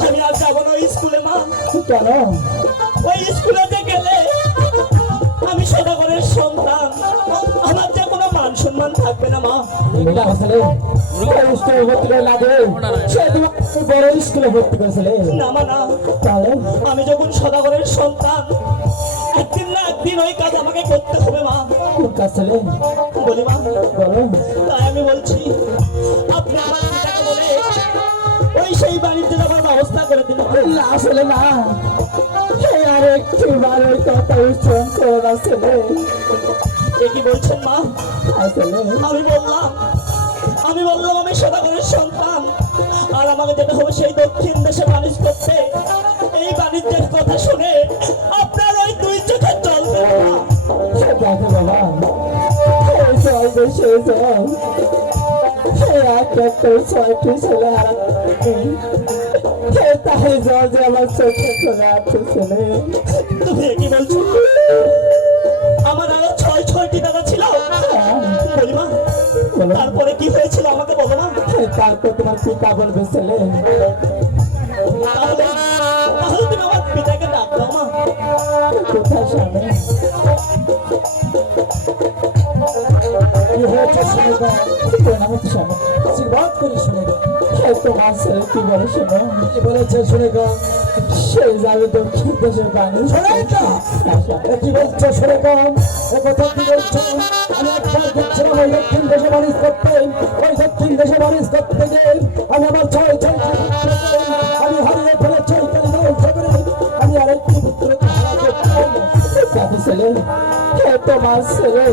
আমি আর যাব না স্কুলে মা। কেন? ওই স্কুলেতে মেয়েটা ছেলে। স্কুলে ভর্তি করে লাগে সে বড় স্কুলে ভর্তি করেছিলে না মা না। তাহলে? আমি যখন সদাগরের সন্তান একদিন না একদিন ওই কাজ আমাকে করতে হবে মা। কোন কাজ ছেলে? বলি মা। বলো। তাই আমি বলছি আপনি আমার পিতাকে বলে ওই সেই বাড়িতে যাবার ব্যবস্থা করে দিন না আসলে না আর একটু বার ওই কথা উচ্চারণ করে না ছেলে। কি বলছেন মা? আসলে আমি বললাম আমি বললাম আমি সদাগরের সন্তান। আর আমাকে যেতে হবে সেই দক্ষিণ দেশে বাণিজ করতে। এই বাণিজ্যের কথা শুনে আপনার ওই দুই চোখের জল তাই জল যে আমার চোখে চলে আসছে ছেলে তুমি এ কি বলছো? আমার আরও ছয় ছয়টি মা তারপরে কি হয়েছিল আমাকে বলো না? তারপর তোমার পিতা বলবে ছেলে তাহলে তাহলে তুমি আমার পিতাকে ডাক দাও মা। কোথায় সামনে? কি হয়েছে শুনে দাও। সামনে। আশীর্বাদ করে শুনে দাও। তোমার ছেলে কি বলে শোনো? কি বলেছে শুনে দাও। সে যাবে দক্ষিণ দেশে পানি শোনে কি বলছো শুনে কম এ কথা কি বলছো? আমি একবার দেখছিলাম ওই দক্ষিণ দেশে করতে ওই দক্ষিণ দেশে বাণিজ করতে আমি আমার ছয় ছয় আমি হারিয়ে করে আমি আরেকটি পুত্র হারাতে ছেলে? তোমার ছেলে?